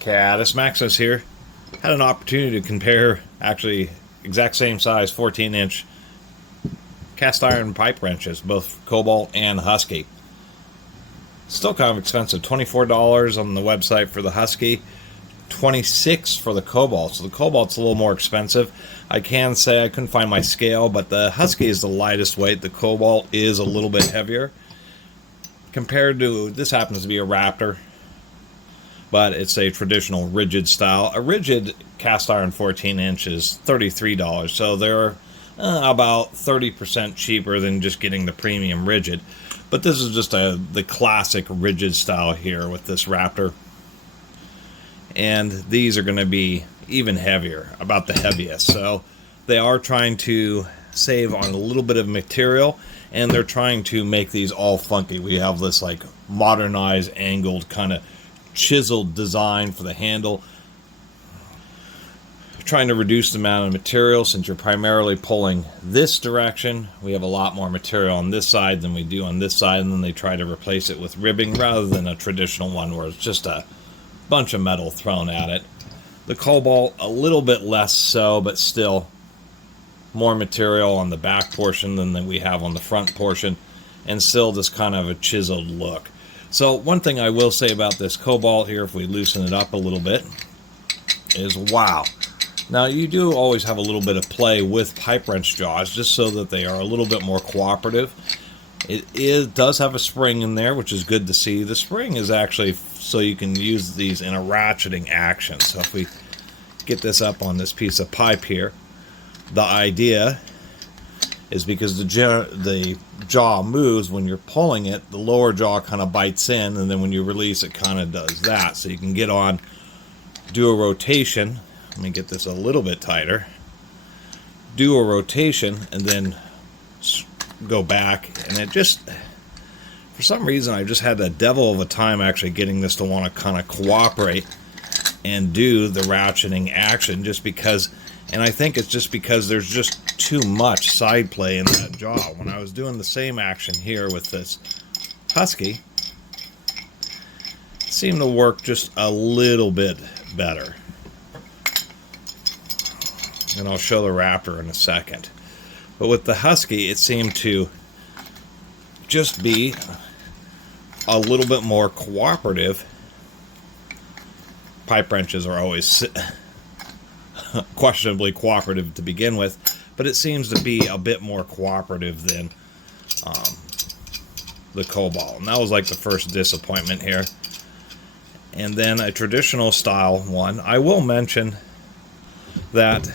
Catus, Maximus here. Had an opportunity to compare, actually, exact same size, 14-inch cast iron pipe wrenches, both Kobalt and Husky. Still kind of expensive, $24 on the website for the Husky, $26 for the Kobalt. So the Kobalt's a little more expensive. I can say I couldn't find my scale, but the Husky is the lightest weight. The Kobalt is a little bit heavier. Compared to, this happens to be a Raptor, but it's a traditional rigid style. A rigid cast iron 14-inch is $33, so they're about 30% cheaper than just getting the premium rigid. But this is just the classic rigid style here with this Raptor. And these are going to be even heavier, about the heaviest. So they are trying to save on a little bit of material, and they're trying to make these all funky. We have this like modernized, angled, kind of chiseled design for the handle. Trying to reduce the amount of material. Since you're primarily pulling this direction, we have a lot more material on this side than we do on this side, and then they try to replace it with ribbing rather than a traditional one where it's just a bunch of metal thrown at it. The Kobalt a little bit less so, but still more material on the back portion than we have on the front portion, and still this kind of a chiseled look. So one thing I will say about this Kobalt here, if we loosen it up a little bit, is wow. Now you do always have a little bit of play with pipe wrench jaws just so that they are a little bit more cooperative. It does have a spring in there, which is good to see. The spring is actually so you can use these in a ratcheting action. So if we get this up on this piece of pipe here, the idea is because the jaw moves when you're pulling it, the lower jaw kind of bites in, and then when you release it kind of does that. So you can get on, do a rotation. Let me get this a little bit tighter. Do a rotation and then go back, and it just, for some reason, I just had a devil of a time actually getting this to want to kind of cooperate and do the ratcheting action, just because, and I think it's just because there's just too much side play in that jaw. When I was doing the same action here with this Husky, it seemed to work just a little bit better. And I'll show the Raptor in a second. But with the Husky, it seemed to just be a little bit more cooperative. Pipe wrenches are always questionably cooperative to begin with, but it seems to be a bit more cooperative than the Kobalt. And that was like the first disappointment here. And then a traditional style one. I will mention that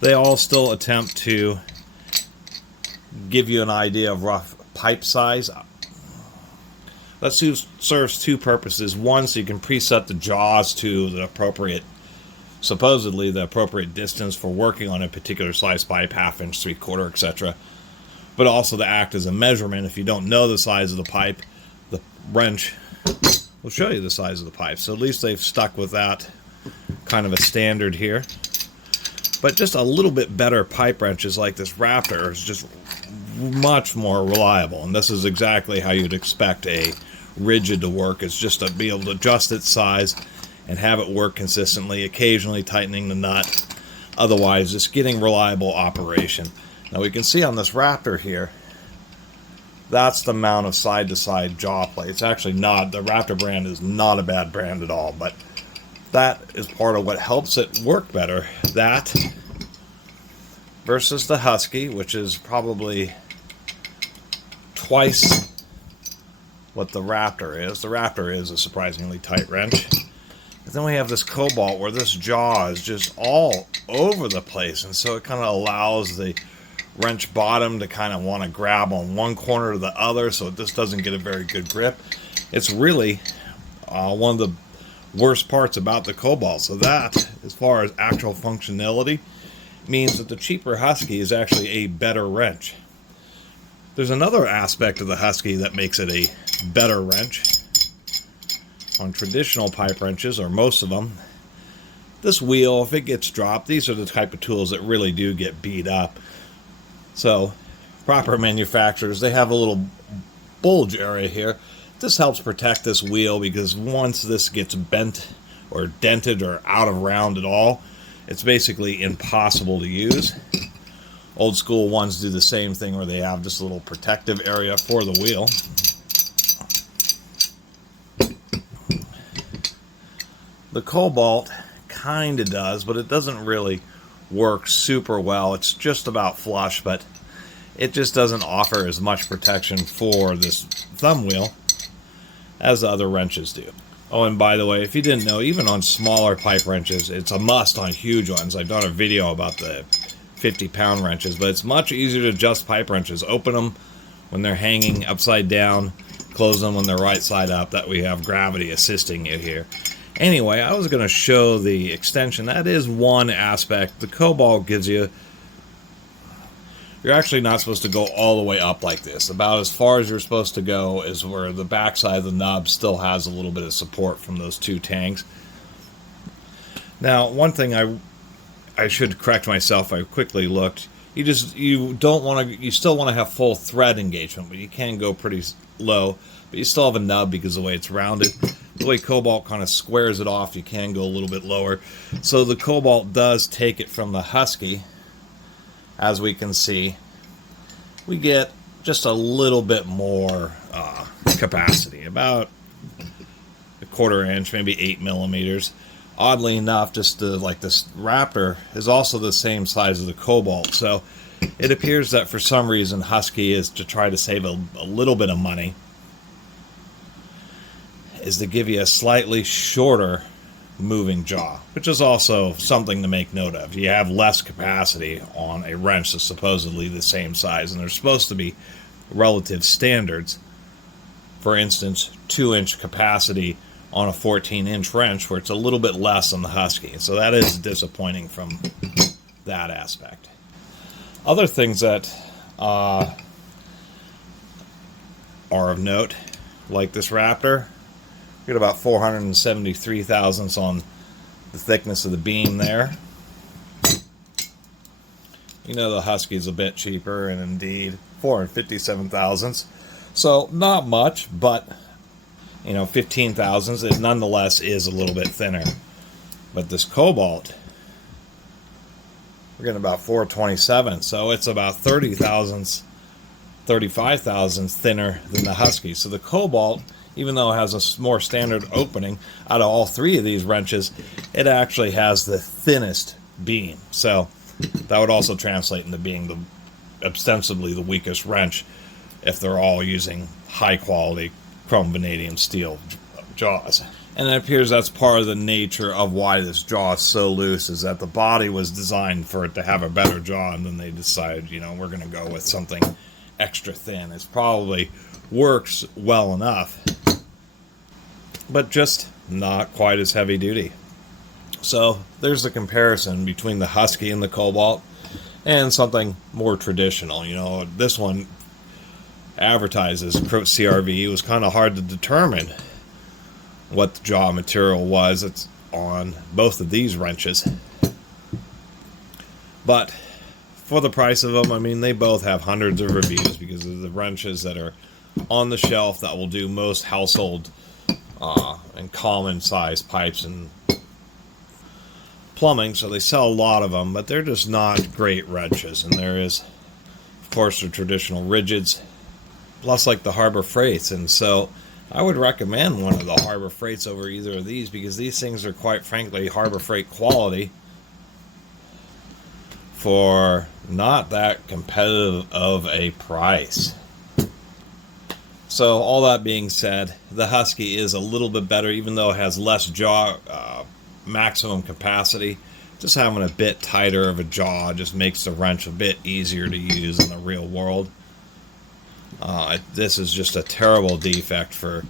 they all still attempt to give you an idea of rough pipe size. That serves two purposes. One, so you can preset the jaws to the appropriate, supposedly the appropriate distance for working on a particular size pipe, half-inch, three-quarter, etc. But also to act as a measurement. If you don't know the size of the pipe, the wrench will show you the size of the pipe. So at least they've stuck with that kind of a standard here. But just a little bit better pipe wrenches like this Raptor is just much more reliable. And this is exactly how you'd expect a rigid to work. It's just to be able to adjust its size and have it work consistently, occasionally tightening the nut. Otherwise, just getting reliable operation. Now we can see on this Raptor here, that's the amount of side-to-side jaw play. It's actually not, the Raptor brand is not a bad brand at all, but that is part of what helps it work better. That versus the Husky, which is probably twice what the Raptor is. The Raptor is a surprisingly tight wrench. But then we have this Kobalt where this jaw is just all over the place, and so it kind of allows the wrench bottom to kind of want to grab on one corner or the other, so it just doesn't get a very good grip. It's really one of the worst parts about the Kobalt. So that, as far as actual functionality, means that the cheaper Husky is actually a better wrench. There's another aspect of the Husky that makes it a better wrench. On traditional pipe wrenches, or most of them, this wheel, if it gets dropped, these are the type of tools that really do get beat up. So proper manufacturers, they have a little bulge area here. This helps protect this wheel, because once this gets bent or dented or out of round at all, it's basically impossible to use. Old school ones do the same thing where they have this little protective area for the wheel. The Kobalt kind of does, but it doesn't really work super well. It's just about flush, but it just doesn't offer as much protection for this thumb wheel as the other wrenches do. Oh, and by the way, if you didn't know, even on smaller pipe wrenches, it's a must on huge ones. I've done a video about the 50-pound wrenches, but it's much easier to adjust pipe wrenches. Open them when they're hanging upside down, close them when they're right side up. That we have gravity assisting you here. Anyway, I was going to show the extension. That is one aspect. The Kobalt gives you... You're actually not supposed to go all the way up like this. About as far as you're supposed to go is where the backside of the nub still has a little bit of support from those two tanks. Now, one thing I should correct myself. I quickly looked. You still want to have full thread engagement, but you can go pretty low. But you still have a nub because of the way it's rounded. The way Kobalt kind of squares it off, you can go a little bit lower. So the Kobalt does take it from the Husky. As we can see, we get just a little bit more capacity, about a 1/4 inch, maybe 8 millimeters. Oddly enough, just like this Raptor is also the same size as the Kobalt, so it appears that for some reason Husky is to try to save a little bit of money, is to give you a slightly shorter moving jaw, which is also something to make note of. You have less capacity on a wrench that's supposedly the same size, and there's supposed to be relative standards. For instance, 2-inch capacity on a 14-inch wrench, where it's a little bit less on the Husky. So that is disappointing from that aspect. Other things that are of note, like this Raptor, we get about 473 thousandths on the thickness of the beam there. You know the Husky's a bit cheaper, and indeed 457 thousandths. So not much, but 15 thousandths, it nonetheless is a little bit thinner. But this Kobalt, we're getting about 427, so it's about 30 thousandths, 35 thousandths thinner than the Husky. So the Kobalt, even though it has a more standard opening, out of all three of these wrenches, it actually has the thinnest beam. So that would also translate into being ostensibly the weakest wrench if they're all using high quality chrome vanadium steel jaws. And it appears that's part of the nature of why this jaw is so loose, is that the body was designed for it to have a better jaw, and then they decided, we're going to go with something extra thin. It probably works well enough, but just not quite as heavy duty. So there's the comparison between the Husky and the Kobalt, and something more traditional. This one advertises CRV. It was kind of hard to determine what the jaw material was. It's on both of these wrenches, but for the price of them, they both have hundreds of reviews, because of the wrenches that are on the shelf that will do most household and common size pipes and plumbing. So they sell a lot of them, but they're just not great wrenches. And there is, of course, the traditional ridgids, plus like the Harbor Freights. And so I would recommend one of the Harbor Freights over either of these, because these things are, quite frankly, Harbor Freight quality for not that competitive of a price. So all that being said, the Husky is a little bit better, even though it has less jaw maximum capacity. Just having a bit tighter of a jaw just makes the wrench a bit easier to use in the real world. This is just a terrible defect for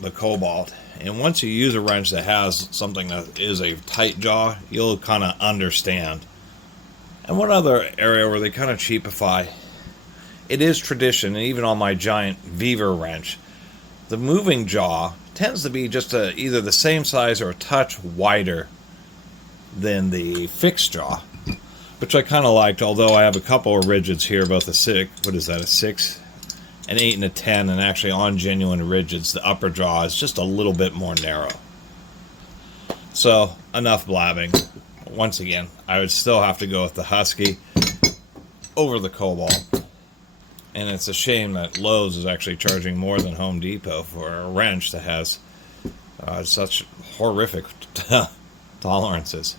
the Kobalt. And once you use a wrench that has something that is a tight jaw, you'll kind of understand. And one other area where they kind of cheapify, it is tradition, and even on my giant Weaver wrench, the moving jaw tends to be just either the same size or a touch wider than the fixed jaw, which I kind of liked, although I have a couple of ridgids here, both a 6, an 8, and a 10, and actually on genuine ridgids, the upper jaw is just a little bit more narrow. So, enough blabbing. Once again, I would still have to go with the Husky over the Kobalt. And it's a shame that Lowe's is actually charging more than Home Depot for a wrench that has such horrific tolerances.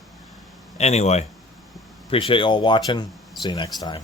Anyway, appreciate you all watching. See you next time.